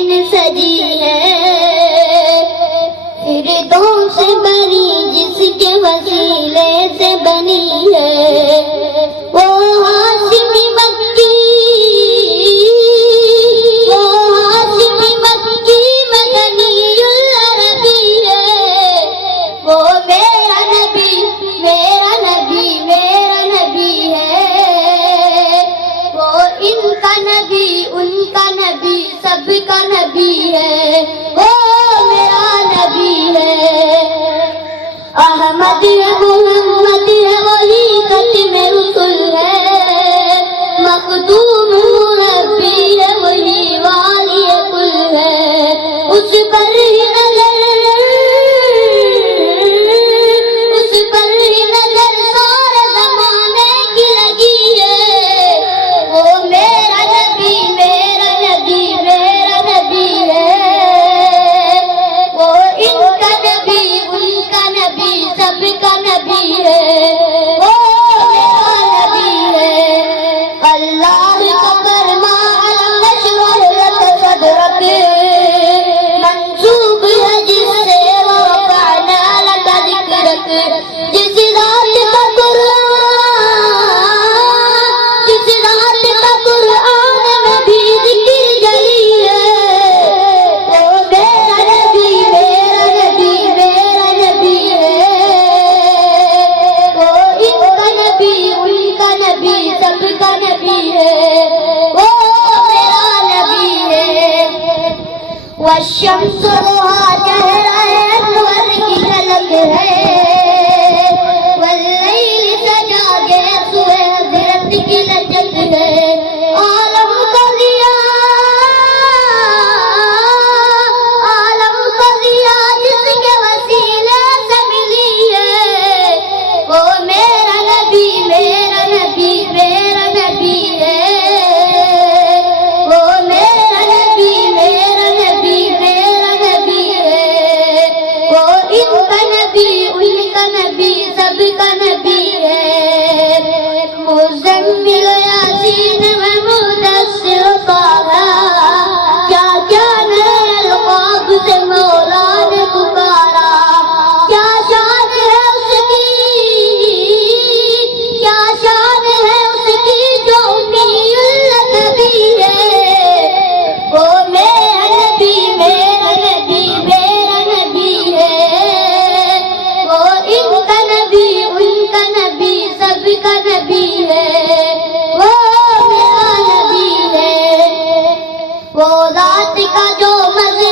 سجی ہے فردوس بری جس کے وسیلے سے بنی ہے وہ ہاشمی مکی مدنی العربی ہے وہ میرا نبی میرا نبی میرا نبی ہے وہ ان کا نبی ان کا نبی سب کا نبی ہے وہ میرا نبی ہے احمد ہے محمد ہے وہی ختم رسول ہے مخدوم مربی ہے وہی والی کل ہے اس پر ہی نظر سارے زمانے کی لگی ہے وہ میرا نبی میرا نبی میرا نبی ہے وہ ان کا نبی ان کا نبی سب کا نبی ہے وہ میرا نبی ہے اللہ کا فرما علم نشرح لک صدرک منسوب ہے جس سے ورفعنا لک ذکرک جس ذات کا قرآن میں بھی ذکر جلی ہے وہ میرا نبی میرا نبی میرا نبی ہے وہ ان کا نبی ان کا نبی سب کا نبی ہے وہ میرا نبی ہے والشمس ضحاها چہرہ انور کی جھلک ہے واللیل سجا جیسے حضرت کی لچک ہے عالم کا ضیاء جس کے وسیلے سے ملی ہے وہ میرا نبی میرا نبی میرا نبی ہے وہ میرا نبی میرا نبی میرا نبی ہے وہ ان کا نبی ان کا نبی سب کا نبی ہے مزمل یاسین و مدثر طه کیا کیا نئے القاب سے مولا نے پکارا کیا شان ہے اس کی کیا شان ہے اس کی جو امی النبی ہے وہ میرا نبی میرا نبی میرا نبی ہے وہ ان کا نبی ان کا نبی سب کا نبی ہے وہ میرا نبی ہے وہ ذات کا جو مزہ